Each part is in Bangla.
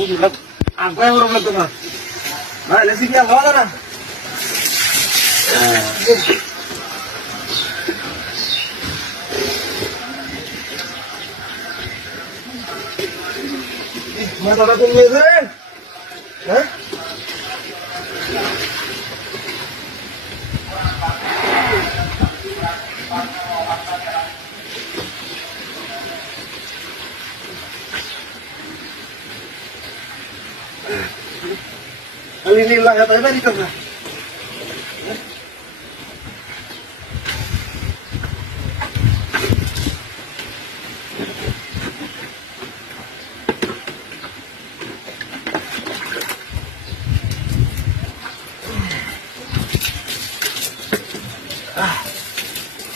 Aku yang orang itu mah. Nah, lesi dia bawa lah. Mata aku ngelihat, hah? Alhamdulillah ya tadi kan.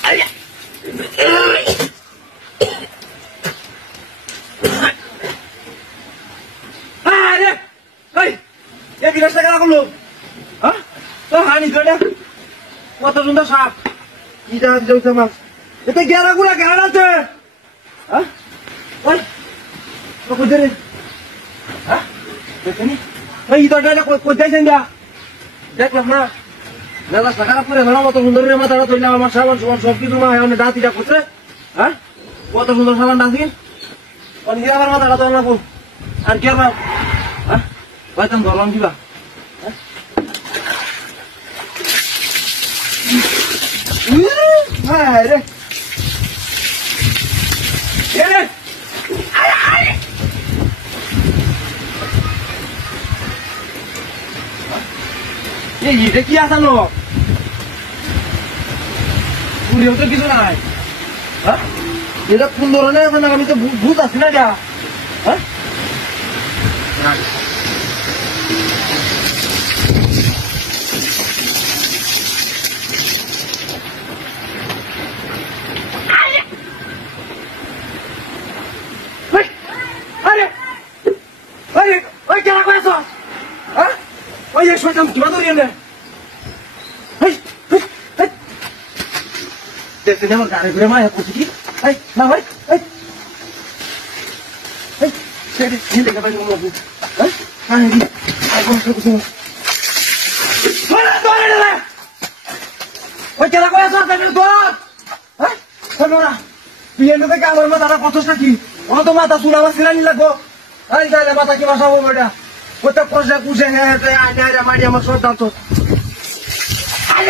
Ayah. Ya bilas টাকা রাখলো হ্যাঁ তো হানি জড়া কত সুন্দর সাপ ইটা দিতে মাছ এতে গেরাগুলা গেরা আছে হ্যাঁ ওই তো কই রে হ্যাঁ দেখনি ওই ইটা কই যাইছেন যা দেখলাম না দাদা টাকা পরে ভালো কত সুন্দর রে মাথাটা তৈলাম আমার সাবান সব সব কিছু মা এনে দাঁতিটা করছে হ্যাঁ কত সুন্দর সাবান দাঁতি কোন গিয়ে আমার মাথাটা তো না আর কি আর হ্যাঁ বাইতাম ধরলাম দিবা হ্যাঁ রে এটা কি আসানো পুরিও তো কিছু নাই হ্যাঁ এটা কোন ধরনের আছে না আমি তো ভূত আছি না যা হ্যাঁ Oi, que era isso? Hã? Oi, deixa eu ver que mandou ele. Ai. Desse não, cara, eu mais consegui. Ai, não vai. Ai. Ai. Sério, ele que vai no lobo. Ai. Ai, vamos pro céu. Olha lá. Oi, que era isso? Tá vendo? Hã? Vamos lá. Viendo de camar mata ra কত টাকি ও তো মাথা চুলাবা সিরানি লাগবো আই যাইলে মাথা কি বাসাবো বেটা কত পয়সা কুছে হে হে আইনা মারি আমার সব দাম তো আরে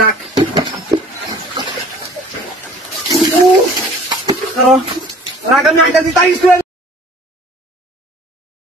রাখ রাখ আমি আইতা দিতাইছ